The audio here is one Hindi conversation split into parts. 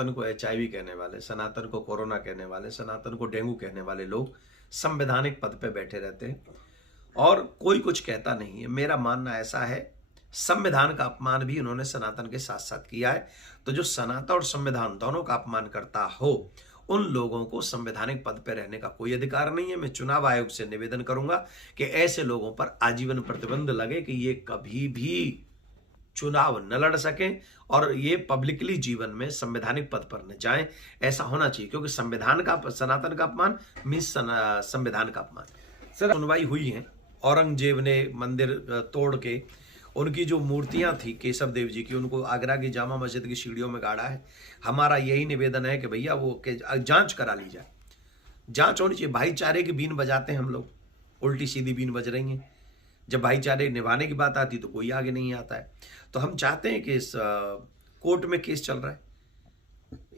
सनातन को HIV कहने वाले, सनातन को कोरोना कहने वाले, सनातन को डेंगू कहने वाले लोग संवैधानिक पद पे बैठे रहते हैं और कोई कुछ कहता नहीं है। मेरा मानना ऐसा है, संविधान का अपमान भी उन्होंने सनातन के साथ साथ किया है। तो जो सनातन और संविधान दोनों का अपमान करता हो, उन लोगों को संवैधानिक पद पर रहने का कोई अधिकार नहीं है। मैं चुनाव आयोग से निवेदन करूंगा कि ऐसे लोगों पर आजीवन प्रतिबंध लगे कि ये कभी भी चुनाव न लड़ सकें और ये पब्लिकली जीवन में संवैधानिक पद पर न जाएं। ऐसा होना चाहिए, क्योंकि संविधान का, सनातन का अपमान मीन्स संविधान का अपमान। सर, सुनवाई हुई है। औरंगजेब ने मंदिर तोड़ के उनकी जो मूर्तियां थी केशव देव जी की, उनको आगरा की जामा मस्जिद की सीढ़ियों में गाड़ा है। हमारा यही निवेदन है कि भैया वो जांच करा ली जाए, जांच होनी चाहिए। भाईचारे की बीन बजाते हैं हम लोग, उल्टी सीधी बीन बज रही है। जब भाईचारे निभाने की बात आती तो कोई आगे नहीं आता है। तो हम चाहते हैं कि इस कोर्ट में केस चल रहा है,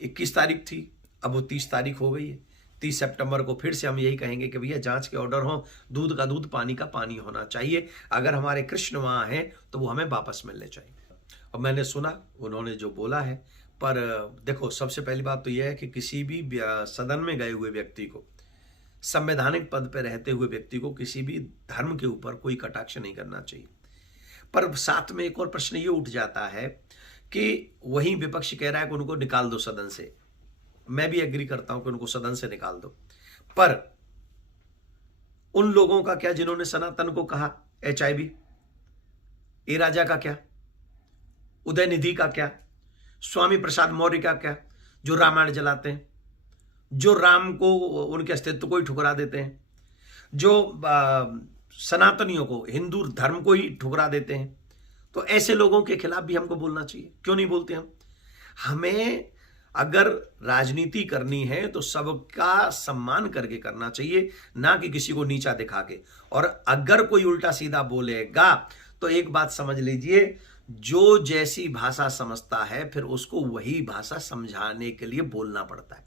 21 तारीख थी, अब वो 30 तारीख हो गई है। 30 सितंबर को फिर से हम यही कहेंगे कि भैया जांच के ऑर्डर हो, दूध का दूध पानी का पानी होना चाहिए। अगर हमारे कृष्ण वहां हैं तो वो हमें वापस मिलने चाहिए। और मैंने सुना उन्होंने जो बोला है, पर देखो, सबसे पहली बात तो यह है कि किसी भी सदन में गए हुए व्यक्ति को, संवैधानिक पद पर रहते हुए व्यक्ति को किसी भी धर्म के ऊपर कोई कटाक्ष नहीं करना चाहिए। पर साथ में एक और प्रश्न ये उठ जाता है कि वही विपक्ष कह रहा है कि उनको निकाल दो सदन से। मैं भी एग्री करता हूं कि उनको सदन से निकाल दो, पर उन लोगों का क्या जिन्होंने सनातन को कहा HIV? ए राजा का क्या? उदयनिधि का क्या? स्वामी प्रसाद मौर्य का क्या, जो रामायण जलाते हैं, जो राम को, उनके अस्तित्व को ही ठुकरा देते हैं, जो सनातनियों को, हिंदू धर्म को ही ठुकरा देते हैं? तो ऐसे लोगों के खिलाफ भी हमको बोलना चाहिए। क्यों नहीं बोलते हम? हमें अगर राजनीति करनी है तो सबका सम्मान करके करना चाहिए, ना कि किसी को नीचा दिखा के। और अगर कोई उल्टा सीधा बोलेगा तो एक बात समझ लीजिए, जो जैसी भाषा समझता है फिर उसको वही भाषा समझाने के लिए बोलना पड़ता है।